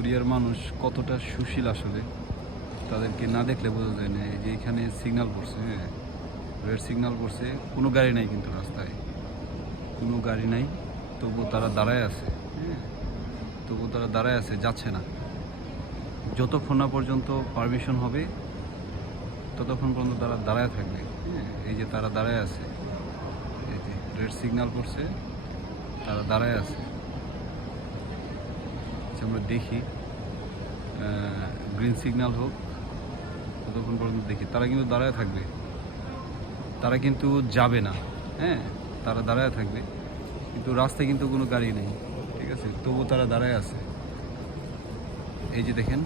কোরিয়ার মানুষ কতটা সুশীল আসলে তাদেরকে না দেখলে বোঝা যায় না। এই যে এখানে সিগন্যাল পড়ছে, হ্যাঁ, রেড সিগন্যাল পড়ছে, কোনো গাড়ি নাই কিন্তু রাস্তায়, কোনো গাড়ি নাই, তবুও তারা দাঁড়ায় আছে। হ্যাঁ, তবুও তারা দাঁড়ায় আছে, যাচ্ছে না। যতক্ষণ না পর্যন্ত পারমিশন হবে ততক্ষণ পর্যন্ত তারা দাঁড়ায় থাকবে। হ্যাঁ, এই যে তারা দাঁড়ায় আছে, এই যে রেড সিগন্যাল পড়ছে, তারা দাঁড়ায় আছে। আমরা দেখি গ্রিন সিগন্যাল হোক ততক্ষণ পর্যন্ত দেখি, তারা কিন্তু দাঁড়ায় থাকবে, তারা কিন্তু যাবে না। হ্যাঁ, তারা দাঁড়ায় থাকবে, কিন্তু রাস্তায় কিন্তু কোনো গাড়ি নেই, ঠিক আছে, তবুও তারা দাঁড়ায় আছে। এই যে দেখেন,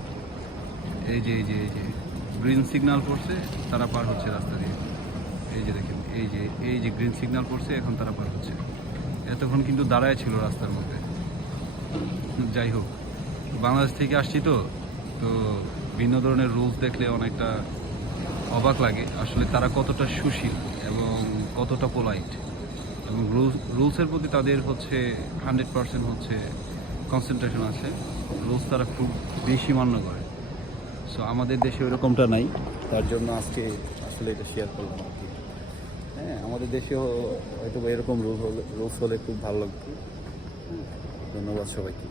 এই যে এই যে এই যে গ্রিন সিগন্যাল পড়ছে, তারা পার হচ্ছে রাস্তা দিয়ে। এই যে দেখেন, এই যে গ্রিন সিগন্যাল পড়ছে, এখন তারা পার হচ্ছে। এতক্ষণ কিন্তু দাঁড়ায় ছিল রাস্তার মধ্যে। যাই হোক, বাংলাদেশ থেকে আসছি তো তো ভিন্ন ধরনের রুলস দেখলে অনেকটা অবাক লাগে আসলে তারা কতটা সুশীল এবং কতটা পোলাইট, এবং রুলসের প্রতি তাদের হচ্ছে 100% হচ্ছে কনসেন্ট্রেশন আছে। রুলস তারা খুব বেশি মান্য করে। সো আমাদের দেশে ওরকমটা নাই, তার জন্য আজকে আসলে এটা শেয়ার করলাম আর কি। হ্যাঁ, আমাদের দেশেও হয়তো এরকম রুলস হলে খুব ভালো লাগতো। ধন্যবাদ সবাইকে।